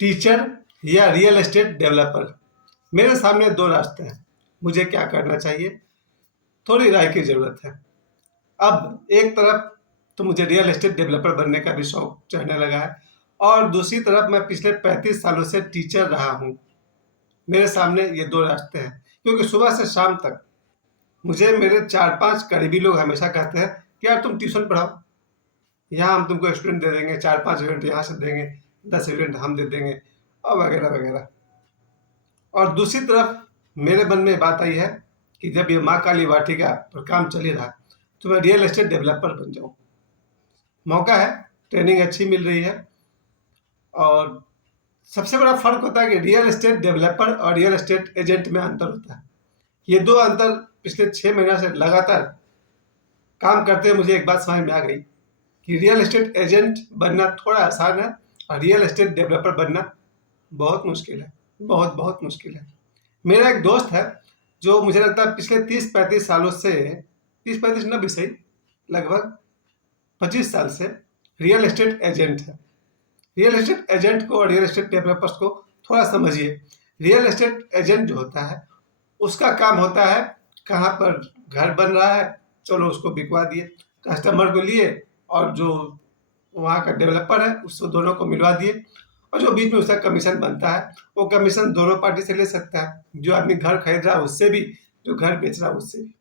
Teacher या real estate developer. मेरे सामने दो रास्ते हैं, मुझे क्या करना चाहिए, थोड़ी राय की ज़रूरत है। अब एक तरफ तो मुझे रियल एस्टेट डेवलपर बनने का भी शौक चढ़ने लगा है, और दूसरी तरफ मैं पिछले 35 सालों से टीचर रहा हूँ। मेरे सामने ये दो रास्ते हैं, क्योंकि सुबह से शाम तक मुझे मेरे 4-5 करीबी लोग हमेशा कहते हैं कि यार तुम ट्यूशन पढ़ाओ, यहाँ हम तुमको स्टूडेंट दे देंगे, 4-5 स्टूडेंट यहाँ से देंगे, 10 स्टूडेंट हम दे देंगे, और वगैरह वगैरह। और दूसरी तरफ मेरे मन में बात आई है कि जब ये माँ काली वाटिका पर काम चल ही रहा तो मैं रियल एस्टेट डेवलपर बन जाऊँ। मौका है, ट्रेनिंग अच्छी मिल रही है, और सबसे बड़ा फर्क होता है कि रियल एस्टेट डेवलपर और रियल एस्टेट एजेंट में अंतर होता है। ये दो अंतर पिछले 6 महीना से लगातार काम करते हुए मुझे एक बात समझ में आ गई कि रियल एस्टेट एजेंट बनना थोड़ा आसान है और रियल एस्टेट डेवलपर बनना बहुत मुश्किल है, बहुत बहुत मुश्किल है। मेरा एक दोस्त है जो मुझे लगता है पिछले 30-35 सालों से, 30-35 न भी सही, लगभग 25 साल से रियल एस्टेट एजेंट है। रियल एस्टेट एजेंट को और रियल एस्टेट डेवलपर्स को थोड़ा समझिए। रियल एस्टेट एजेंट जो होता है उसका काम होता है, कहाँ पर घर बन रहा है, चलो उसको बिकवा दिए, कस्टमर को लिए, और जो वहाँ का डेवलपर है उसको दोनों को मिलवा दिए, और जो बीच में उसका कमीशन बनता है वो कमीशन दोनों पार्टी से ले सकता है, जो आदमी घर खरीद रहा है उससे भी, जो घर बेच रहा है उससे भी।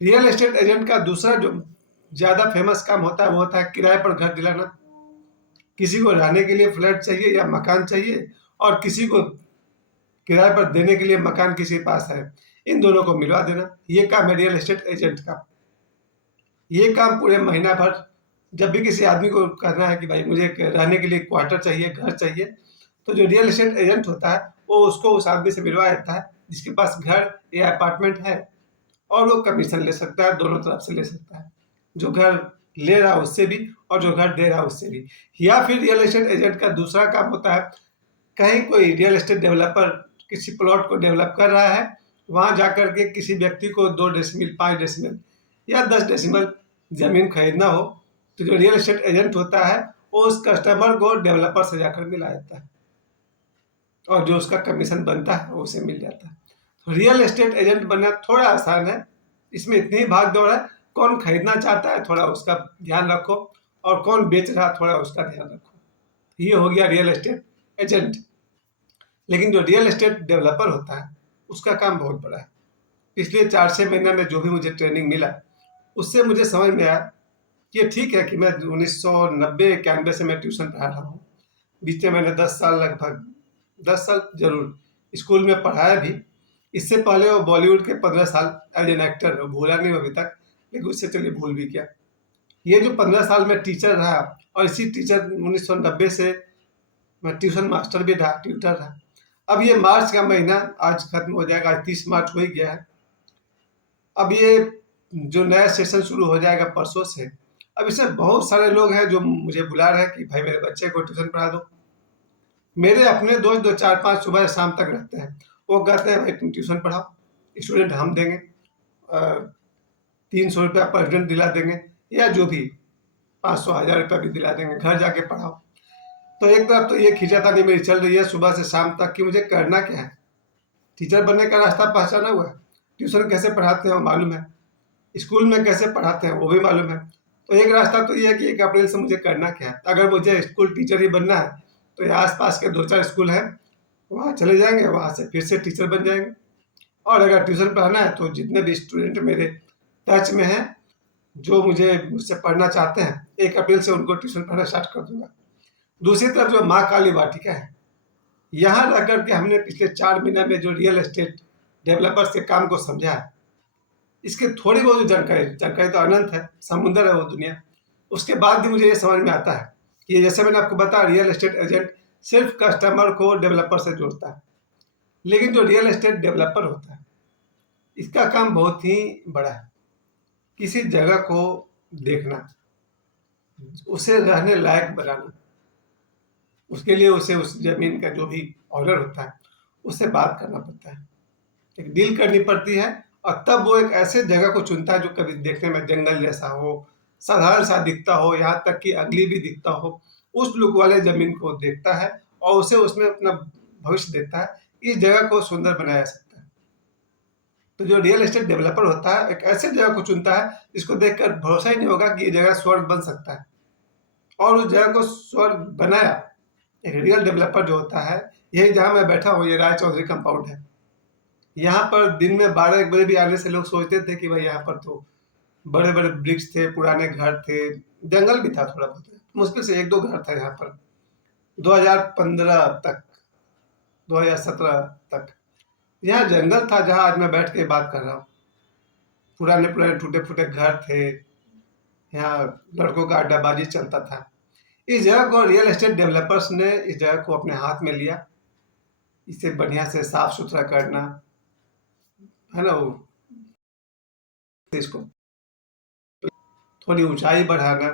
रियल एस्टेट एजेंट का दूसरा जो ज़्यादा फेमस काम होता है वो होता है किराए पर घर दिलाना। किसी को रहने के लिए फ्लैट चाहिए या मकान चाहिए, और किसी को किराए पर देने के लिए मकान किसी के पास है, इन दोनों को मिलवा देना, ये काम है रियल एस्टेट एजेंट का। ये काम पूरे महीना भर जब भी किसी आदमी को कहना है कि भाई मुझे रहने के लिए क्वार्टर चाहिए, घर चाहिए, तो जो रियल एस्टेट एजेंट होता है वो उसको उस आदमी से मिलवा देता है जिसके पास घर या अपार्टमेंट है, और वो कमीशन ले सकता है, दोनों तरफ से ले सकता है, जो घर ले रहा है उससे भी और जो घर दे रहा है उससे भी। या फिर रियल एस्टेट एजेंट का दूसरा काम होता है, कहीं कोई रियल एस्टेट डेवलपर किसी प्लॉट को डेवलप कर रहा है, वहाँ जाकर के किसी व्यक्ति को 2 डेसिमल, 5 डेसिमल या 10 डेसिमल ज़मीन खरीदना हो, तो जो रियल एस्टेट एजेंट होता है वो उस कस्टमर को डेवलपर से जाकर मिला देता है, और जो उसका कमीशन बनता है वो उसे मिल जाता है। तो रियल एस्टेट एजेंट बनना थोड़ा आसान है, इसमें इतनी ही भाग दौड़ है, कौन खरीदना चाहता है थोड़ा उसका ध्यान रखो, और कौन बेच रहा है थोड़ा उसका ध्यान रखो। ये हो गया रियल एस्टेट एजेंट। लेकिन जो रियल एस्टेट डेवलपर होता है उसका काम बहुत बड़ा है। पिछले 4-6 महीने में जो भी मुझे ट्रेनिंग मिला उससे मुझे समझ में आया कि ये ठीक है कि मैं 1990-91 से मैं ट्यूशन पढ़ा रहा हूँ। बीच में मैंने 10 साल, लगभग 10 साल जरूर स्कूल में पढ़ाया भी। इससे पहले वो बॉलीवुड के 15 साल एज एन एक्टर, भूला नहीं अभी तक, लेकिन उससे चलिए भूल भी गया। ये जो 15 साल में टीचर रहा, और इसी टीचर 1990 से मैं ट्यूशन मास्टर भी रहा, ट्यूटर रहा। अब ये मार्च का महीना आज खत्म हो जाएगा, आज 30 मार्च हो ही गया है। अब ये जो नया सेशन शुरू हो जाएगा परसों से, अब इसमें बहुत सारे लोग हैं जो मुझे बुला रहे हैं कि भाई मेरे बच्चे को ट्यूशन पढ़ा दो। मेरे अपने दोस्त जो 4-5 सुबह से शाम तक रहते हैं, वो कहते हैं भाई तुम ट्यूशन पढ़ाओ, स्टूडेंट हम देंगे, 300 रुपया पर स्टूडेंट दिला देंगे, या जो भी 500, 1000 रुपया भी दिला देंगे, घर जाके पढ़ाओ। तो एक तरफ तो ये खींचातानी मेरी चल रही है सुबह से शाम तक कि मुझे करना क्या है। टीचर बनने का रास्ता पहचाना हुआ है, ट्यूशन कैसे पढ़ाते हैं वो मालूम है, स्कूल में कैसे पढ़ाते हैं वो भी मालूम है। तो एक रास्ता तो ये है कि 1 अप्रैल से मुझे करना क्या है। अगर मुझे स्कूल टीचर ही बनना है तो ये आसपास के 2-4 स्कूल हैं, वहाँ चले जाएंगे, वहाँ से फिर से टीचर बन जाएंगे। और अगर ट्यूशन पढ़ाना है तो जितने भी स्टूडेंट मेरे टच में हैं, जो मुझसे पढ़ना चाहते हैं, 1 अप्रैल से उनको ट्यूशन पढ़ाना स्टार्ट कर दूंगा। दूसरी तरफ जो माँ काली वाटिका है, यहाँ रह करके हमने पिछले 4 महीने में जो रियल एस्टेट डेवलपर्स के काम को समझा है, इसके थोड़ी बहुत जानकारी तो अनंत है, समुंदर है वो दुनिया। उसके बाद भी मुझे ये समझ में आता है कि जैसे मैंने आपको बताया, रियल एस्टेट एजेंट सिर्फ कस्टमर को डेवलपर से जोड़ता है, लेकिन जो रियल एस्टेट डेवलपर होता है इसका काम बहुत ही बड़ा है। किसी जगह को देखना, उसे रहने लायक बनाना, उसके लिए उसे उस जमीन का जो भी ऑनर होता है उससे बात करना पड़ता है, एक डील करनी पड़ती है, और तब वो एक ऐसे जगह को चुनता है जो कभी देखने में जंगल जैसा हो, साधारण सा दिखता हो, यहाँ तक कि अगली भी दिखता हो, उस लुक वाले जमीन को देखता है और उसे उसमें अपना भविष्य देखता है, इस जगह को सुंदर बनाया जा सकता है। तो जो रियल एस्टेट डेवलपर होता है एक ऐसे जगह को चुनता है जिसको देखकर भरोसा ही नहीं होगा कि ये जगह स्वर्ग बन सकता है, और उस जगह को स्वर्ग बनाया एक रियल डेवलपर जो होता है। यही जहाँ मैं बैठा हूँ, ये राय चौधरी कंपाउंड है। यहाँ पर दिन में 12-1 बजे भी आने से लोग सोचते थे कि भाई यहाँ पर तो बड़े बड़े वृक्ष थे, पुराने घर थे, जंगल भी था थोड़ा बहुत, मुश्किल से 1-2 घर था यहाँ पर। 2015 तक, 2017 तक यहाँ जंगल था जहाँ आज मैं बैठ के बात कर रहा हूँ। पुराने पुराने टूटे फूटे घर थे, यहाँ लड़कों का अड्डाबाजी चलता था। इस जगह को रियल एस्टेट डेवलपर्स ने इस जगह को अपने हाथ में लिया, इसे बढ़िया से साफ सुथरा करना है ना, वो इसको थोड़ी ऊंचाई बढ़ाना,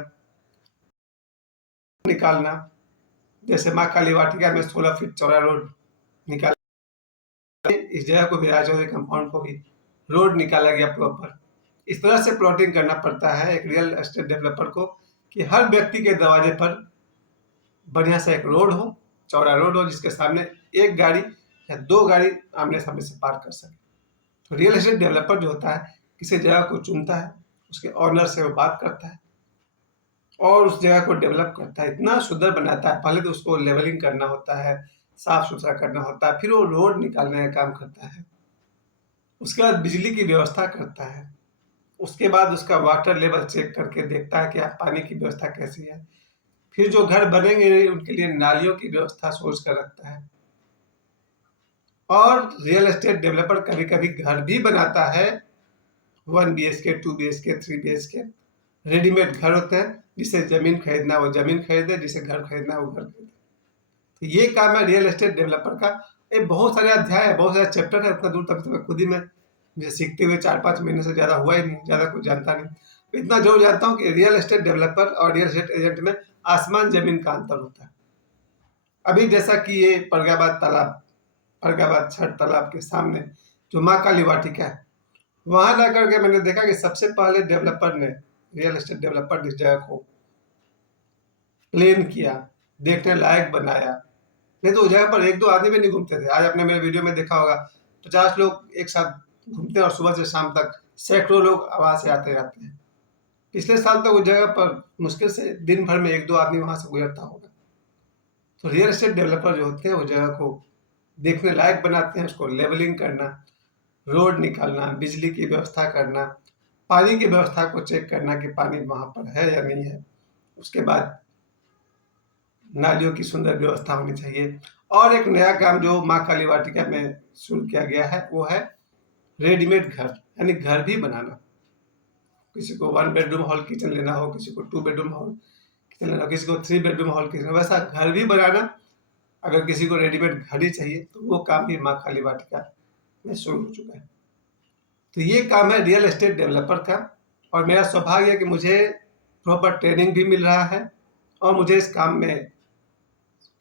निकालना। जैसे माँ काली वाटिका में 16 फीट चौड़ा रोड निकाला, इस जगह को भी राय चौधरी कंपाउंड को भी रोड निकाला गया प्रॉपर। इस तरह से प्लॉटिंग करना पड़ता है एक रियल एस्टेट डेवलपर को कि हर व्यक्ति के दरवाजे पर बढ़िया सा एक रोड हो, चौड़ा रोड हो, जिसके सामने एक गाड़ी या 2 गाड़ी आमने सामने से पार कर सके। तो रियल एस्टेट डेवलपर जो होता है किसी जगह को चुनता है, उसके ऑनर से वो बात करता है और उस जगह को डेवलप करता है, इतना सुंदर बनाता है। पहले तो उसको लेवलिंग करना होता है, साफ सुथरा करना होता है, फिर वो रोड निकालने का काम करता है, उसके बाद बिजली की व्यवस्था करता है, उसके बाद उसका वाटर लेवल चेक करके देखता है कि पानी की व्यवस्था कैसी है, फिर जो घर बनेंगे उनके लिए नालियों की व्यवस्था सोच कर रखता है। और रियल एस्टेट डेवलपर कभी कभी घर भी बनाता है, 1 BHK, 2 BHK, 3 BHK रेडीमेड घर होते हैं। जिसे जमीन खरीदना वो जमीन खरीदे, जिसे घर खरीदना वो घर खरीदे। तो ये काम है रियल एस्टेट डेवलपर का। ये बहुत सारे अध्याय है, बहुत सारे चैप्टर है, उतना दूर तक तो मैं खुद ही में मुझे सीखते हुए 4-5 महीने से ज़्यादा हुआ ही नहीं, ज़्यादा कुछ जानता नहीं। तो इतना जरूर जानता हूँ कि रियल एस्टेट डेवलपर और रियल एस्टेट एजेंट में आसमान जमीन का अंतर होता है। अभी जैसा कि ये परगाबाद तालाब, परगाबाद छठ तालाब के सामने जो माँ काली वाटिका है, वहां जाकर के मैंने देखा कि सबसे पहले डेवलपर ने, रियल एस्टेट डेवलपर ने इस जगह को प्लेन किया, देखने लायक बनाया। नहीं तो उस जगह पर 1-2 आदमी भी नहीं घूमते थे। आज आपने मेरे वीडियो में देखा होगा 50 लोग एक साथ घूमते हैं और सुबह से शाम तक सैकड़ों लोग वहां से आते रहते हैं। पिछले साल तक उस जगह पर मुश्किल से दिन भर में 1-2 आदमी वहां से गुजरता होगा। तो रियल एस्टेट डेवलपर जो होते हैं उस जगह को देखने लायक बनाते हैं, उसको लेवलिंग करना, रोड निकालना, बिजली की व्यवस्था करना, पानी की व्यवस्था को चेक करना कि पानी वहां पर है या नहीं है, उसके बाद नालियों की सुंदर व्यवस्था होनी चाहिए। और एक नया काम जो माँ काली वाटिका में शुरू किया गया है वो है रेडीमेड घर, यानी घर भी बनाना। किसी को 1 बेडरूम हॉल किचन लेना हो, किसी को 2 बेडरूम हॉल किचन लेना हो, किसी को 3 बेडरूम हॉल किचन, वैसा घर भी बनाना। अगर किसी को रेडीमेड घर ही चाहिए तो वो काम भी माँ काली वाटिका में शुरू हो चुका है। तो ये काम है रियल एस्टेट डेवलपर का, और मेरा सौभाग्य है कि मुझे प्रॉपर ट्रेनिंग भी मिल रहा है और मुझे इस काम में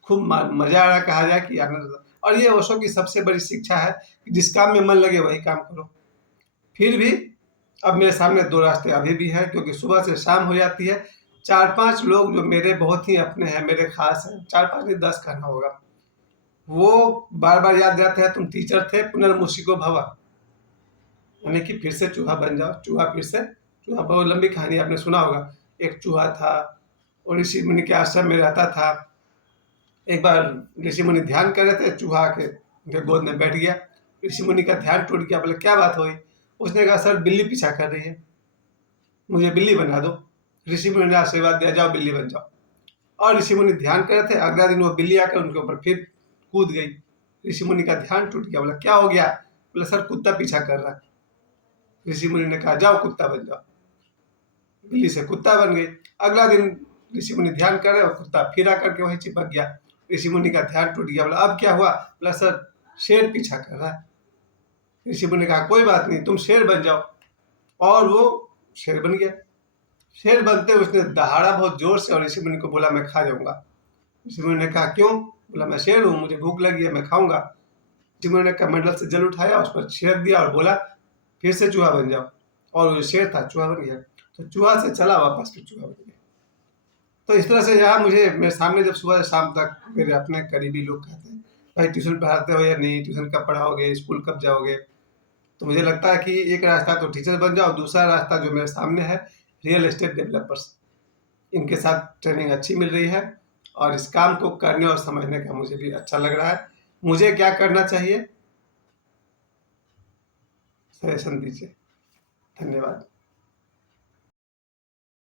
खूब मजा आ रहा, कहा जाए कि आनंद। और ये ओशो की सबसे बड़ी शिक्षा है कि जिस काम में मन लगे वही काम करो। फिर भी अब मेरे सामने 2 रास्ते अभी भी हैं, क्योंकि सुबह से शाम हो जाती है। 4-5 लोग जो मेरे बहुत ही अपने हैं, मेरे खास हैं, 4-5 नहीं 10 कहना होगा, वो बार बार याद दिलाते हैं तुम टीचर थे, पुनर्मुशिको भव, यानी कि फिर से चूहा बन जाओ। चूहा फिर से चूहा, बहुत लंबी कहानी आपने सुना होगा। एक चूहा था और ऋषि मुनि के आश्रम में रहता था। एक बार ऋषि मुनि ध्यान कर रहे थे, चूहा आके उनके गोद में बैठ गया। ऋषि मुनि का ध्यान टूट गया। बोले क्या बात हुई? उसने कहा सर बिल्ली पीछा कर रही है, मुझे बिल्ली बना दो। ऋषि मुनि ने आशीर्वाद दिया, जाओ बिल्ली बन जाओ। और ऋषि मुनि ध्यान कर रहे थे, अगला दिन वो बिल्ली आकर उनके ऊपर फिर कूद गई। ऋषि मुनि का ध्यान टूट गया। बोला क्या हो गया? बोले सर कुत्ता पीछा कर रहा है। ऋषि मुनि ने कहा जाओ कुत्ता बन जाओ। बिल्ली से कुत्ता बन गई। अगला दिन ऋषि मुनि ध्यान कर रहे और कुत्ता फिर आकर के वहीं चिपक गया। ऋषि मुनि का ध्यान टूट गया। बोला अब क्या हुआ? बोला सर शेर पीछा कर रहा है। ऋषि मुनि ने कहा कोई बात नहीं, तुम शेर बन जाओ। और वो शेर बन गया। शेर बनते उसने दहाड़ा बहुत जोर से और ऋषि मुनि को बोला मैं खा जाऊंगा। ऋषि मुनि ने कहा क्यों? बोला मैं शेर हूँ, मुझे भूख लगी है, मैं खाऊंगा। ऋषि मुनि ने कमंडल से जल उठाया, उस पर छेद दिया और बोला फिर से चूहा बन जाओ। और वो शेर था चूहा बन गया। तो चूहा से चला वापस, फिर चूहा बन गया। तो इस तरह से यहाँ मुझे मेरे सामने जब सुबह से शाम तक मेरे अपने करीबी लोग कहते हैं, भाई ट्यूशन पढ़ाते हो या नहीं, ट्यूशन कब पढ़ाओगे, स्कूल कब जाओगे। तो मुझे लगता है कि एक रास्ता तो टीचर बन जाओ, दूसरा रास्ता जो मेरे सामने है रियल एस्टेट डेवलपर्स, इनके साथ ट्रेनिंग अच्छी मिल रही है और इस काम को करने और समझने का मुझे भी अच्छा लग रहा है। मुझे क्या करना चाहिए, सजेशन दीजिए। धन्यवाद।